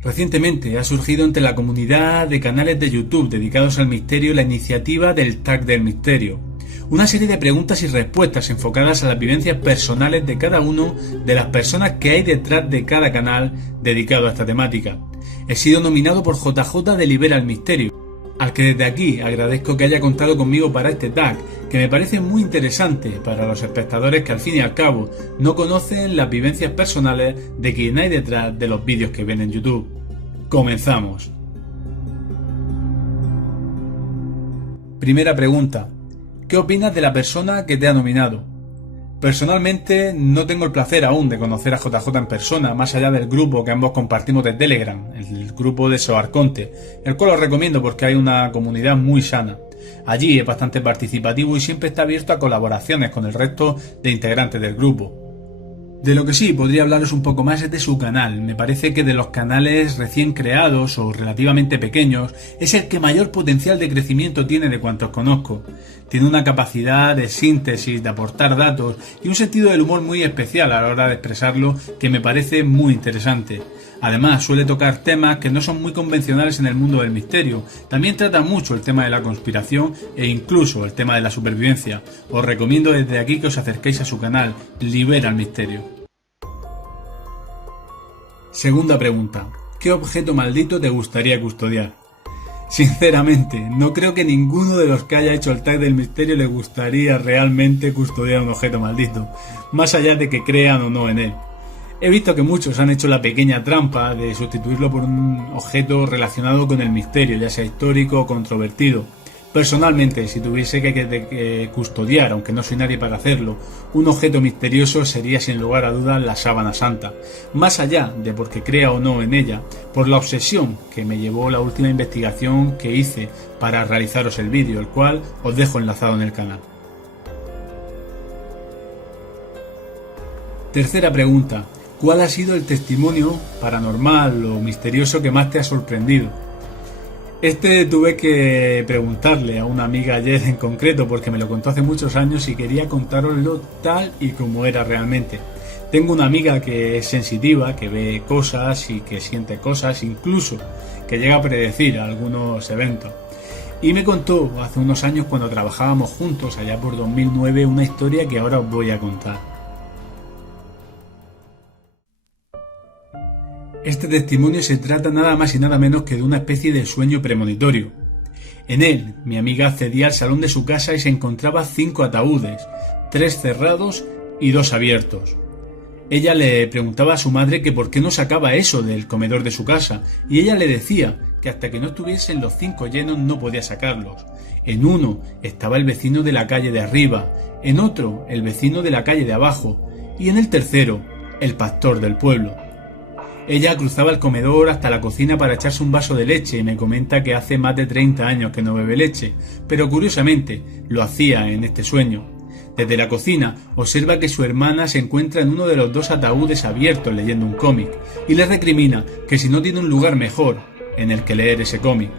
Recientemente ha surgido entre la comunidad de canales de YouTube dedicados al misterio la iniciativa del Tag del Misterio, una serie de preguntas y respuestas enfocadas a las vivencias personales de cada uno de las personas que hay detrás de cada canal dedicado a esta temática. He sido nominado por JJ de Libera el Misterio, al que desde aquí agradezco que haya contado conmigo para este tag, que me parece muy interesante para los espectadores que al fin y al cabo no conocen las vivencias personales de quien hay detrás de los vídeos que ven en YouTube. Comenzamos. Primera pregunta: ¿qué opinas de la persona que te ha nominado? Personalmente no tengo el placer aún de conocer a JJ en persona, más allá del grupo que ambos compartimos de Telegram, el grupo de Soarconte, el cual os recomiendo porque hay una comunidad muy sana. Allí es bastante participativo y siempre está abierto a colaboraciones con el resto de integrantes del grupo. De lo que sí podría hablaros un poco más es de su canal. Me parece que de los canales recién creados o relativamente pequeños es el que mayor potencial de crecimiento tiene de cuantos conozco. Tiene una capacidad de síntesis, de aportar datos y un sentido del humor muy especial a la hora de expresarlo que me parece muy interesante. Además suele tocar temas que no son muy convencionales en el mundo del misterio. También trata mucho el tema de la conspiración e incluso el tema de la supervivencia. Os recomiendo desde aquí que os acerquéis a su canal, Libera el Misterio. Segunda pregunta: ¿qué objeto maldito te gustaría custodiar? Sinceramente, no creo que ninguno de los que haya hecho el tag del misterio le gustaría realmente custodiar un objeto maldito, más allá de que crean o no en él. He visto que muchos han hecho la pequeña trampa de sustituirlo por un objeto relacionado con el misterio, ya sea histórico o controvertido. Personalmente, si tuviese que custodiar, aunque no soy nadie para hacerlo, un objeto misterioso sería sin lugar a dudas la sábana santa. Más allá de porque crea o no en ella, por la obsesión que me llevó la última investigación que hice para realizaros el vídeo, el cual os dejo enlazado en el canal. Tercera pregunta: ¿cuál ha sido el testimonio paranormal o misterioso que más te ha sorprendido? Tuve que preguntarle a una amiga ayer en concreto porque me lo contó hace muchos años y quería contároslo tal y como era realmente. Tengo una amiga que es sensitiva, que ve cosas y que siente cosas, incluso que llega a predecir algunos eventos. Y me contó hace unos años, cuando trabajábamos juntos, allá por 2009, una historia que ahora os voy a contar. Este testimonio se trata nada más y nada menos que de una especie de sueño premonitorio. En él, mi amiga accedía al salón de su casa y se encontraba 5 ataúdes, 3 cerrados y 2 abiertos. Ella le preguntaba a su madre que por qué no sacaba eso del comedor de su casa, y ella le decía que hasta que no estuviesen los 5 llenos no podía sacarlos. En uno estaba el vecino de la calle de arriba, en otro el vecino de la calle de abajo, y en el tercero el pastor del pueblo. Ella cruzaba el comedor hasta la cocina para echarse un vaso de leche y me comenta que hace más de 30 años que no bebe leche, pero curiosamente lo hacía en este sueño. Desde la cocina observa que su hermana se encuentra en uno de los 2 ataúdes abiertos leyendo un cómic y le recrimina que si no tiene un lugar mejor en el que leer ese cómic.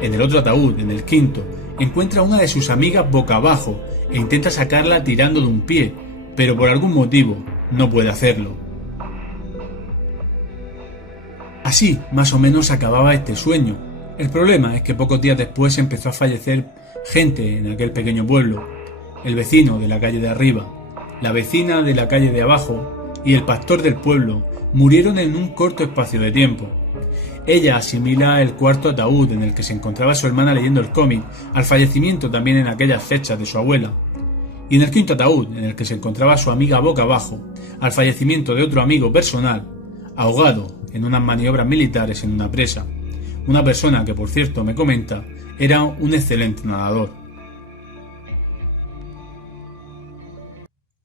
En el otro ataúd, en el quinto, encuentra a una de sus amigas boca abajo e intenta sacarla tirando de un pie, pero por algún motivo no puede hacerlo. Así, más o menos, acababa este sueño. El problema es que pocos días después empezó a fallecer gente en aquel pequeño pueblo. El vecino de la calle de arriba, la vecina de la calle de abajo y el pastor del pueblo murieron en un corto espacio de tiempo. Ella asimila el cuarto ataúd en el que se encontraba su hermana leyendo el cómic al fallecimiento también en aquellas fechas de su abuela. Y en el quinto ataúd en el que se encontraba su amiga boca abajo al fallecimiento de otro amigo personal, ahogado en unas maniobras militares en una presa. Una persona que, por cierto, me comenta, era un excelente nadador.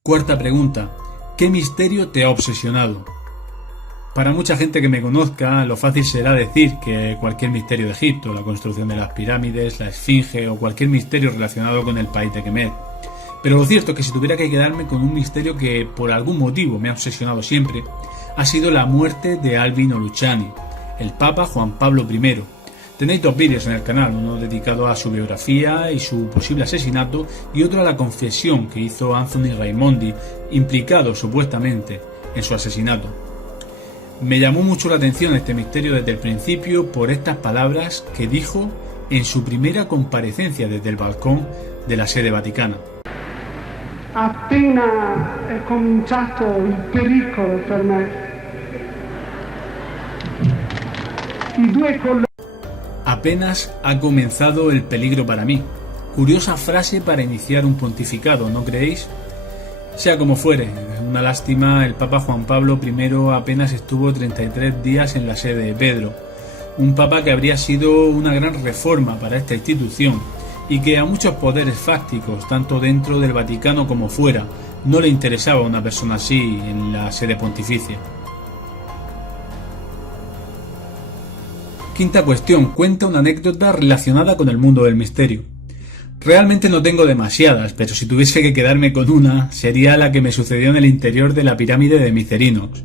Cuarta pregunta: ¿qué misterio te ha obsesionado? Para mucha gente que me conozca, lo fácil será decir que cualquier misterio de Egipto, la construcción de las pirámides, la Esfinge o cualquier misterio relacionado con el país de Kemet. Pero lo cierto es que si tuviera que quedarme con un misterio que por algún motivo me ha obsesionado siempre, ha sido la muerte de Alvin Oluchani, el Papa Juan Pablo I. Tenéis 2 vídeos en el canal, uno dedicado a su biografía y su posible asesinato y otro a la confesión que hizo Anthony Raimondi, implicado supuestamente en su asesinato. Me llamó mucho la atención este misterio desde el principio por estas palabras que dijo en su primera comparecencia desde el balcón de la sede vaticana. Appena è cominciato il pericolo per me, i due colleghi. Apenas ha comenzado el peligro para mí. Curiosa frase para iniciar un pontificado, ¿no creéis? Sea como fuere, una lástima, el Papa Juan Pablo I apenas estuvo 33 días en la sede de Pedro, un papa que habría sido una gran reforma para esta institución y que a muchos poderes fácticos, tanto dentro del Vaticano como fuera, no le interesaba una persona así en la sede pontificia. Quinta cuestión, cuenta una anécdota relacionada con el mundo del misterio. Realmente no tengo demasiadas, pero si tuviese que quedarme con una, sería la que me sucedió en el interior de la pirámide de Mycerinos.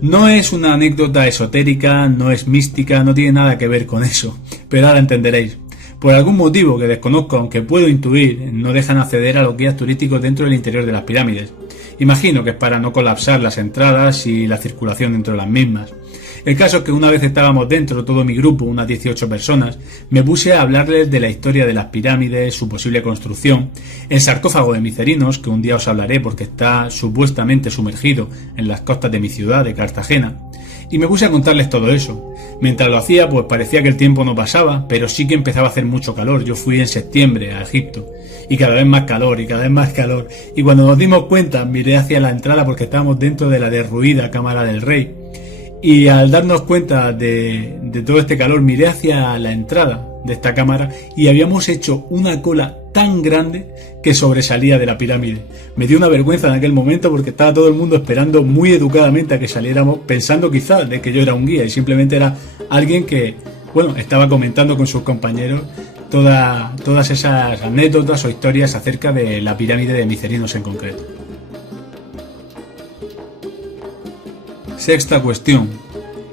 No es una anécdota esotérica, no es mística, no tiene nada que ver con eso, pero ahora entenderéis. Por algún motivo que desconozco, aunque puedo intuir, no dejan acceder a los guías turísticos dentro del interior de las pirámides. Imagino que es para no colapsar las entradas y la circulación dentro de las mismas. El caso es que una vez estábamos dentro, todo mi grupo, unas 18 personas, me puse a hablarles de la historia de las pirámides, su posible construcción, el sarcófago de Mycerinos, que un día os hablaré porque está supuestamente sumergido en las costas de mi ciudad, de Cartagena, y me puse a contarles todo eso. Mientras lo hacía, pues parecía que el tiempo no pasaba, pero sí que empezaba a hacer mucho calor. Yo fui en septiembre a Egipto, y cada vez más calor, y cada vez más calor, y cuando nos dimos cuenta, miré hacia la entrada porque estábamos dentro de la derruida Cámara del Rey, y al darnos cuenta de todo este calor, miré hacia la entrada de esta cámara y habíamos hecho una cola tan grande que sobresalía de la pirámide. Me dio una vergüenza en aquel momento porque estaba todo el mundo esperando muy educadamente a que saliéramos, pensando quizás de que yo era un guía y simplemente era alguien que, bueno, estaba comentando con sus compañeros todas esas anécdotas o historias acerca de la pirámide de Mycerinos en concreto. Sexta cuestión.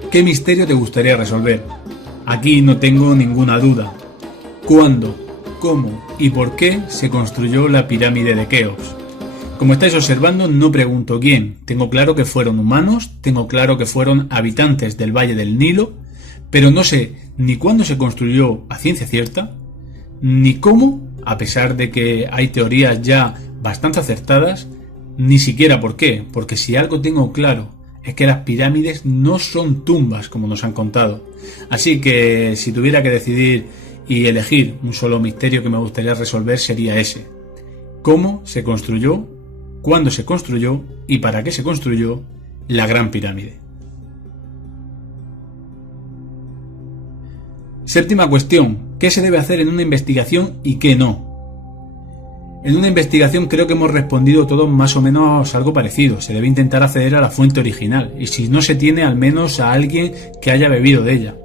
¿Qué misterio te gustaría resolver? Aquí no tengo ninguna duda. ¿Cuándo, cómo y por qué se construyó la pirámide de Keops? Como estáis observando, no pregunto quién. Tengo claro que fueron humanos, tengo claro que fueron habitantes del Valle del Nilo, pero no sé ni cuándo se construyó a ciencia cierta, ni cómo, a pesar de que hay teorías ya bastante acertadas, ni siquiera por qué, porque si algo tengo claro es que las pirámides no son tumbas como nos han contado. Así que si tuviera que decidir y elegir un solo misterio que me gustaría resolver sería ese. ¿Cómo se construyó, cuándo se construyó y para qué se construyó la Gran Pirámide? Séptima cuestión. ¿Qué se debe hacer en una investigación y qué no? En una investigación creo que hemos respondido todos más o menos algo parecido. Se debe intentar acceder a la fuente original y si no se tiene, al menos a alguien que haya bebido de ella.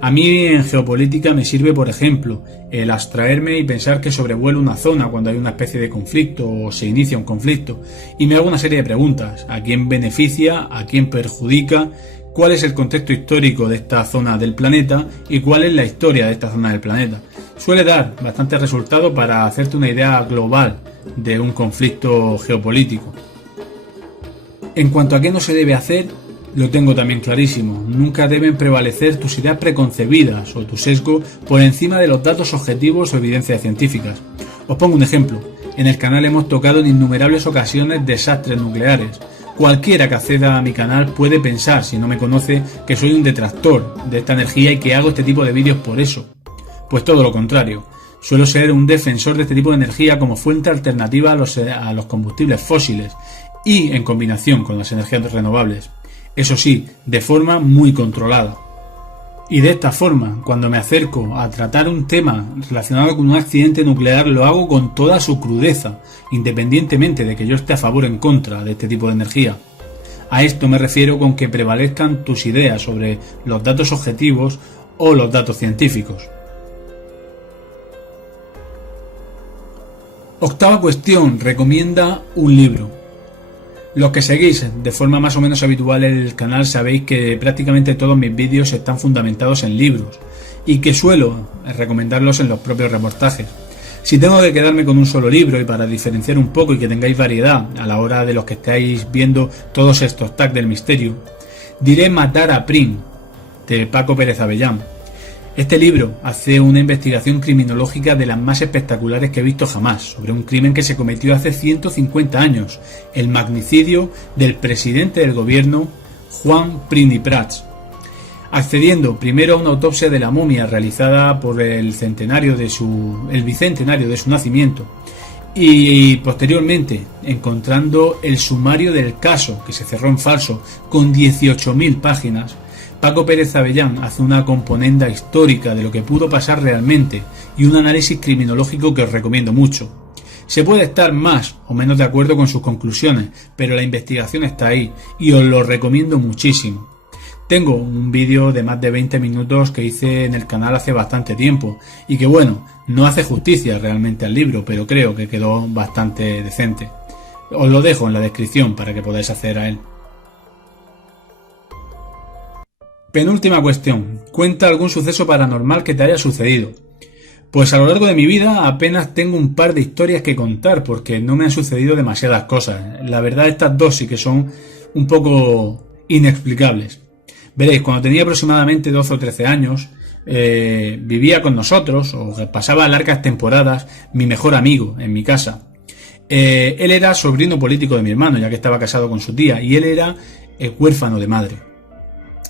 A mí en geopolítica me sirve, por ejemplo, el abstraerme y pensar que sobrevuelo una zona cuando hay una especie de conflicto o se inicia un conflicto y me hago una serie de preguntas. ¿A quién beneficia? ¿A quién perjudica? ¿Cuál es el contexto histórico de esta zona del planeta? ¿Y cuál es la historia de esta zona del planeta? Suele dar bastante resultado para hacerte una idea global de un conflicto geopolítico. En cuanto a qué no se debe hacer, lo tengo también clarísimo. Nunca deben prevalecer tus ideas preconcebidas o tu sesgo por encima de los datos objetivos o evidencias científicas. Os pongo un ejemplo. En el canal hemos tocado en innumerables ocasiones desastres nucleares. Cualquiera que acceda a mi canal puede pensar, si no me conoce, que soy un detractor de esta energía y que hago este tipo de vídeos por eso. Pues todo lo contrario. Suelo ser un defensor de este tipo de energía como fuente alternativa a los combustibles fósiles y en combinación con las energías renovables. Eso sí, de forma muy controlada. Y de esta forma, cuando me acerco a tratar un tema relacionado con un accidente nuclear, lo hago con toda su crudeza, independientemente de que yo esté a favor o en contra de este tipo de energía. A esto me refiero con que prevalezcan tus ideas sobre los datos objetivos o los datos científicos. Octava cuestión, recomienda un libro. Los que seguís de forma más o menos habitual el canal sabéis que prácticamente todos mis vídeos están fundamentados en libros y que suelo recomendarlos en los propios reportajes. Si tengo que quedarme con un solo libro y para diferenciar un poco y que tengáis variedad a la hora de los que estáis viendo todos estos tags del misterio, Diré matar a Prim, de Paco Pérez Avellán. Este libro hace una investigación criminológica de las más espectaculares que he visto jamás, sobre un crimen que se cometió hace 150 años, el magnicidio del presidente del gobierno, Joan Prim i Prats. Accediendo primero a una autopsia de la momia realizada por el bicentenario de su nacimiento, y posteriormente encontrando el sumario del caso, que se cerró en falso, con 18.000 páginas, Paco Pérez Avellán hace una componenda histórica de lo que pudo pasar realmente y un análisis criminológico que os recomiendo mucho. Se puede estar más o menos de acuerdo con sus conclusiones, pero la investigación está ahí y os lo recomiendo muchísimo. Tengo un vídeo de más de 20 minutos que hice en el canal hace bastante tiempo y que bueno, no hace justicia realmente al libro, pero creo que quedó bastante decente. Os lo dejo en la descripción para que podáis acceder a él. Penúltima cuestión. Cuenta algún suceso paranormal que te haya sucedido. Pues a lo largo de mi vida apenas tengo un par de historias que contar porque no me han sucedido demasiadas cosas. La verdad, estas dos sí que son un poco inexplicables. Veréis, cuando tenía aproximadamente 12 o 13 años, vivía con nosotros, o pasaba largas temporadas, mi mejor amigo en mi casa. Él era sobrino político de mi hermano, ya que estaba casado con su tía, y él era huérfano de madre.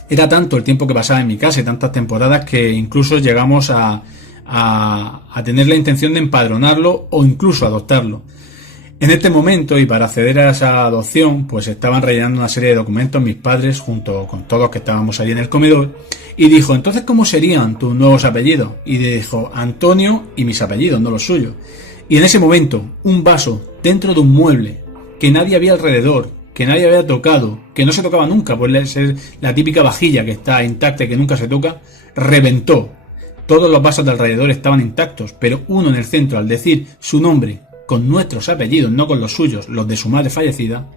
Era tanto el tiempo que pasaba en mi casa y tantas temporadas que incluso llegamos a tener la intención de empadronarlo o incluso adoptarlo. En este momento, y para acceder a esa adopción, pues estaban rellenando una serie de documentos mis padres junto con todos que estábamos ahí en el comedor, y dijo: entonces, ¿cómo serían tus nuevos apellidos? Y dijo: Antonio y mis apellidos, no los suyos. Y en ese momento, un vaso dentro de un mueble que nadie había alrededor, que nadie había tocado, que no se tocaba nunca, por ser la típica vajilla que está intacta y que nunca se toca, reventó. Todos los vasos de alrededor estaban intactos, pero uno en el centro, al decir su nombre con nuestros apellidos, no con los suyos, los de su madre fallecida,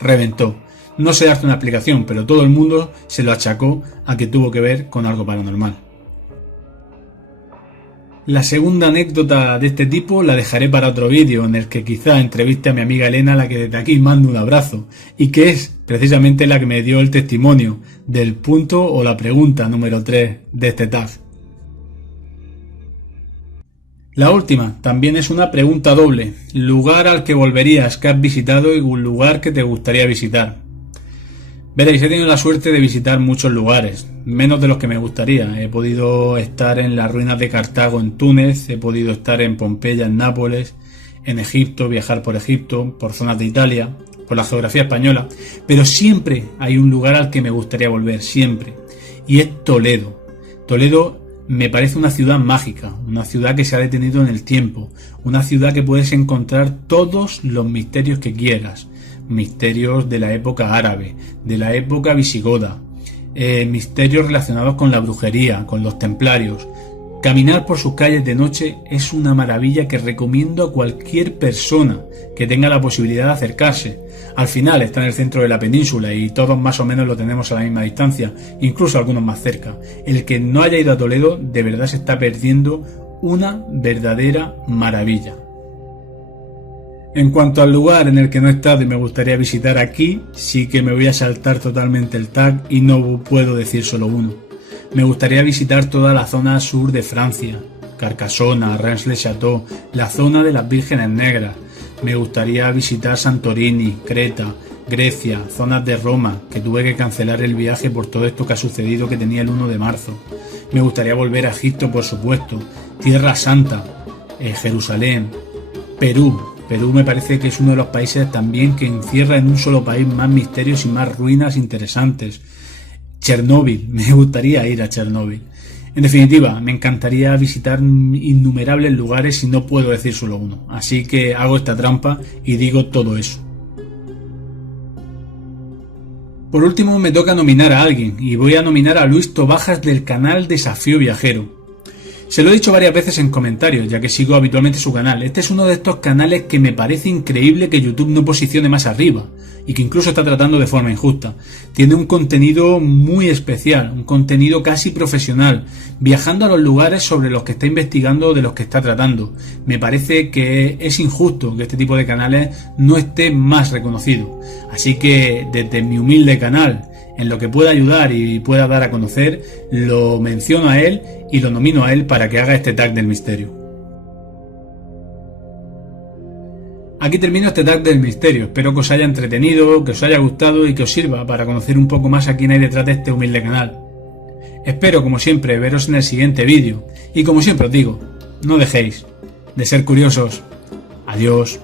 reventó. No sé darte una explicación, pero todo el mundo se lo achacó a que tuvo que ver con algo paranormal. La segunda anécdota de este tipo la dejaré para otro vídeo, en el que quizá entreviste a mi amiga Elena, a la que desde aquí mando un abrazo, y que es precisamente la que me dio el testimonio del punto o la pregunta número 3 de este tag. La última también es una pregunta doble: lugar al que volverías, que has visitado, y un lugar que te gustaría visitar. Veréis, he tenido la suerte de visitar muchos lugares, menos de los que me gustaría. He podido estar en las ruinas de Cartago en Túnez, he podido estar en Pompeya en Nápoles, en Egipto, viajar por Egipto, por zonas de Italia, por la geografía española, pero siempre hay un lugar al que me gustaría volver, siempre, y es Toledo. Toledo me parece una ciudad mágica, una ciudad que se ha detenido en el tiempo, una ciudad que puedes encontrar todos los misterios que quieras. Misterios de la época árabe, de la época visigoda, misterios relacionados con la brujería, con los templarios. Caminar por sus calles de noche es una maravilla que recomiendo a cualquier persona que tenga la posibilidad de acercarse. Al final está en el centro de la península y todos más o menos lo tenemos a la misma distancia, incluso algunos más cerca. El que no haya ido a Toledo de verdad se está perdiendo una verdadera maravilla. En cuanto al lugar en el que no he estado y me gustaría visitar, aquí sí que me voy a saltar totalmente el tag y no puedo decir solo uno. Me gustaría visitar toda la zona sur de Francia, Carcassona, Reims-le-Château, la zona de las Vírgenes Negras. Me gustaría visitar Santorini, Creta, Grecia, zonas de Roma, que tuve que cancelar el viaje por todo esto que ha sucedido, que tenía el 1 de marzo. Me gustaría volver a Egipto, por supuesto, Tierra Santa, Jerusalén, Perú. Perú me parece que es uno de los países también que encierra en un solo país más misterios y más ruinas interesantes. Chernóbil, me gustaría ir a Chernóbil. En definitiva, me encantaría visitar innumerables lugares y no puedo decir solo uno. Así que hago esta trampa y digo todo eso. Por último me toca nominar a alguien y voy a nominar a Luis Tobajas del canal Desafío Viajero. Se lo he dicho varias veces en comentarios, ya que sigo habitualmente su canal. Este es uno de estos canales que me parece increíble que YouTube no posicione más arriba, y que incluso está tratando de forma injusta. Tiene un contenido muy especial, un contenido casi profesional, viajando a los lugares sobre los que está investigando o de los que está tratando. Me parece que es injusto que este tipo de canales no esté más reconocido. Así que desde mi humilde canal, en lo que pueda ayudar y pueda dar a conocer, lo menciono a él y lo nomino a él para que haga este tag del misterio. Aquí termino este tag del misterio, espero que os haya entretenido, que os haya gustado y que os sirva para conocer un poco más a quién hay detrás de este humilde canal. Espero, como siempre, veros en el siguiente vídeo y como siempre os digo, no dejéis de ser curiosos. Adiós.